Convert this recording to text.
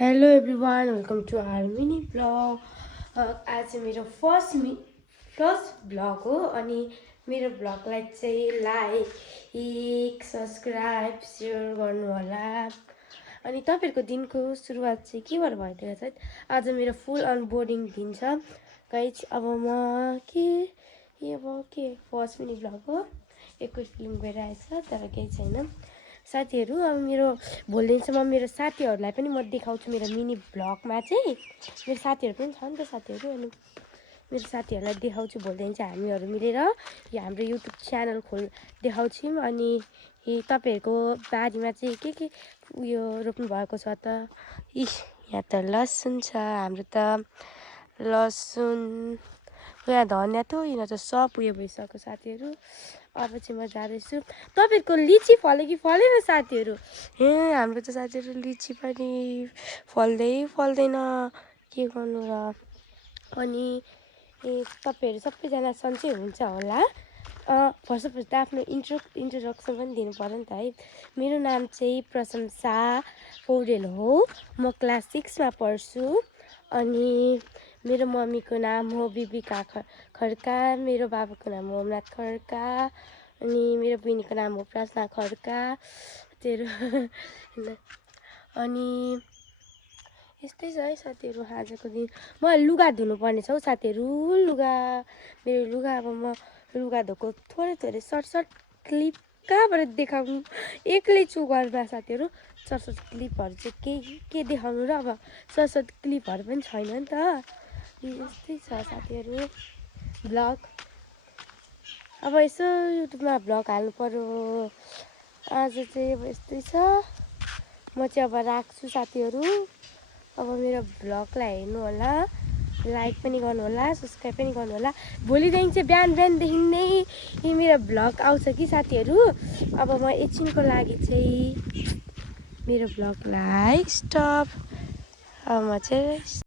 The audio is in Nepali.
Hello everyone, welcome to our mini blog. आज मेरो फर्स्ट ब्लग हो अनि मेरो ब्लगलाई चाहिँ लाइक सब्सक्राइब सेयर गर्नु होला। अनि तपाईहरुको दिनको सुरुवात चाहिँ केबाट भइदियो छ। आज मेरो फुल अनबोर्डिङ दिन छ गाइज। अब के फर्स्ट मिनी ब्लग हो, एकैचोटि फिल्म भइरहेछ तर केही छैन साथीहरु। अब मेरो भोलिसम्म मेरो साथीहरुलाई पनि म देखाउँछु मेरो मिनी ब्लगमा चाहिँ। मेरो साथीहरु पनि छ नि त साथीहरु, अनि मेरो साथीहरुलाई देखाउँछु भोलिदेखि चाहिँ हामीहरु मिलेर यो हाम्रो युट्युब च्यानल देखाउँछौँ। अनि तपाईहरुको बारीमा चाहिँ के उयो रोप्नु भएको छ त। यहाँ त लसुन छ, हाम्रो त लसुन, यहाँ धनिया त यहाँ त सब उयो भइसक्यो साथीहरु। अब चाहिँ म जाँदैछु। तपाईहरुको लिची फल्यो कि फलेन साथीहरु? हाम्रो त साथीहरु लिची पनि फल्दैन, के गर्नु र। अनि तपाईहरु सबैजना सन्चै हुनुहुन्छ होला। फर्स्ट अफ अल त आफ्नो इन्ट्रोडक्सन पनि दिनु पर्यो नि त है। मेरो नाम चाहिँ प्रशंसा पौडेल हो, म क्लास 6 मा पढ्छु। अनि मेरो मम्मीको नाम हो बिबिका खड्का, मेरो बाबाको नाम हो ओमनाथ खड्का, अनि मेरो बहिनीको नाम हो प्रार्थना खड्का। अनि यस्तै छ है साथीहरु। आजको दिन म लुगा धुनुपर्ने छ हौ साथीहरु। मेरो लुगा अब म लुगा धोको थोरै सर्ट क्लिप कहाँबाट देखाउनु, एक्लै छु घरमा साथीहरु। सर्ट क्लिपहरु चाहिँ के देखाउनु र। अब सर्ट क्लिपहरु पनि छैन नि त। यस्तै छ साथीहरु ब्लग। अब यसो युट्युबमा ब्लग हाल्नु पर्यो। आज चाहिँ अब यस्तै छ। म चाहिँ अब राख्छु साथीहरु। अब मेरो ब्लगलाई हेर्नु होला, लाइक पनि गर्नु होला, सब्स्क्राइब पनि गर्नु होला। भोलिदेखि चाहिँ बिहानदेखि नै मेरो ब्लग आउँछ कि साथीहरु। अब म एकछिनको लागि चाहिँ मेरो ब्लगलाई स्टप। अब म चाहिँ